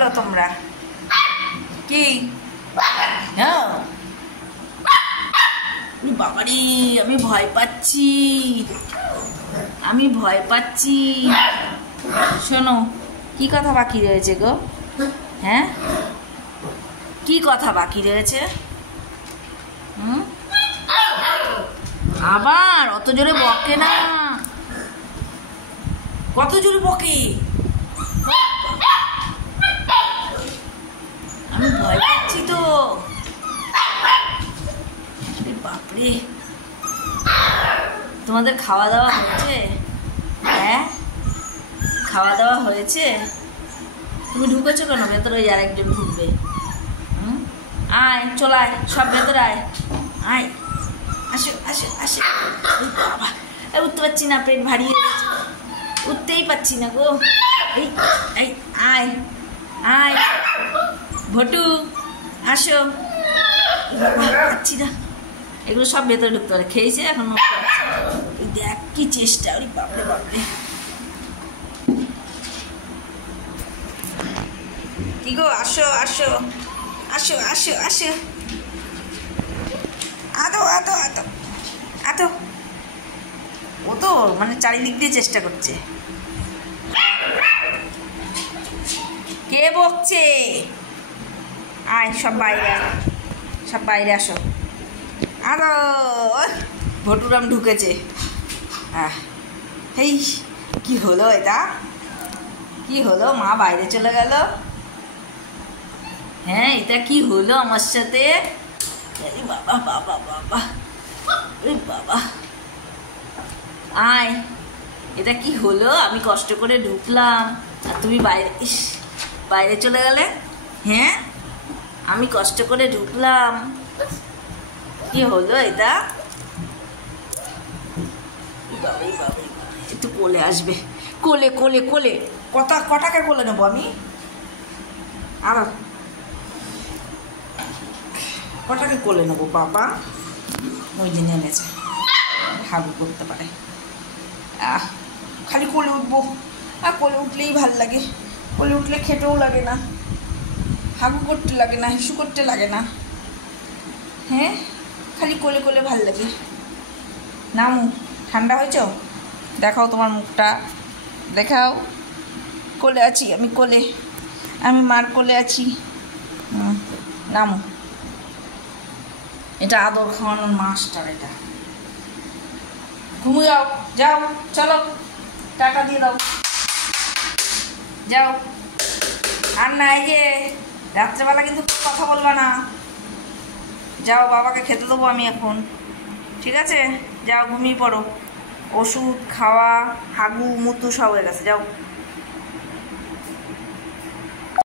বলো তোমরা কি? হ্যাঁ বাবারি, আমি ভয় পাচ্ছি, আমি ভয় পাচ্ছি। শোনো, কি কথা বাকি রয়েছে গো? হ্যাঁ, কি কথা বাকি রয়েছে? আবার অত জোরে বকে না, কত জোরে বকে, আমি ভয় পাচ্ছি তো। বাপরে, তোমাদের খাওয়া দাওয়া হয়েছে? হ্যাঁ, খাওয়া দাওয়া হয়েছে? তুমি ঢুকেছো কেন ভেতরে? ওই আর একজন ঢুকবে। আয়, চল আয়, সব ভেতরে আয়, আয়, আসো আসো আসো। বাবা, উঠতে পারছি না, পেট ভারী হয়ে গেছে, উঠতেই পারছি না গো। এই এই আয় আয়, ভটু আসো। পাচ্ছি না, এগুলো সব ভেতরে ঢুকতে পারে, খেয়েছে এখন। দেখ কি চেষ্টা, ওই বাপরে বাপরে। কি গো, আসো আসো আসো আসো আসো, আদো আদো আদো আদো। ও তো মানে চারিদিক দিয়ে চেষ্টা করছে। কে বকছে? আয়, সব বাইরে আয়, সব বাইরে আসো। আদো, ভটুরাম ঢুকেছে। এই কি হলো এটা? কি হলো? মা বাইরে চলে গেল। হ্যাঁ, এটা কি হলো আমার সাথে? বাবা বাবা বাবা, ওই বাবা। আয়, এটা কি হলো? আমি কষ্ট করে ঢুকলাম আর তুমি বাইরে, ইস, বাইরে চলে গেলে। হ্যাঁ, আমি কষ্ট করে ঢুকলাম, কি হলো এটা? একটু কোলে আসবে, কোলে কোলে কোলে। কটাকে কোলে নেবো আমি? আর কটাকে কোলে নেবো বাবা? ওই যে নেমেছে, হাগু করতে পারে। খালি কোলে উঠবো, আর কোলে উঠলেই ভাল লাগে। কোলে উঠলে খেতেও লাগে না, হাগু করতে লাগে না, হিসু করতে লাগে না। হ্যাঁ, খালি কোলে কোলে ভাল লাগে। নামু, ঠান্ডা হয়েছ? দেখাও তোমার মুখটা, দেখাও। কোলে আছি আমি, কোলে, আমি মার কোলে আছি। নামু, এটা আদর খাওয়ানোর মাস্টার। এটা ঘুমু, যাও যাও, চলো, টাকা দিয়ে দাও, যাও। আর না, এই যে রাত্রেবেলা কিন্তু কথা বলবা না। যাও, বাবাকে খেতে দেবো আমি এখন, ঠিক আছে? যাও, ঘুমিয়ে পড়ো। ওষুধ খাওয়া, হাগু মুতু সব হয়ে গেছে, যাও।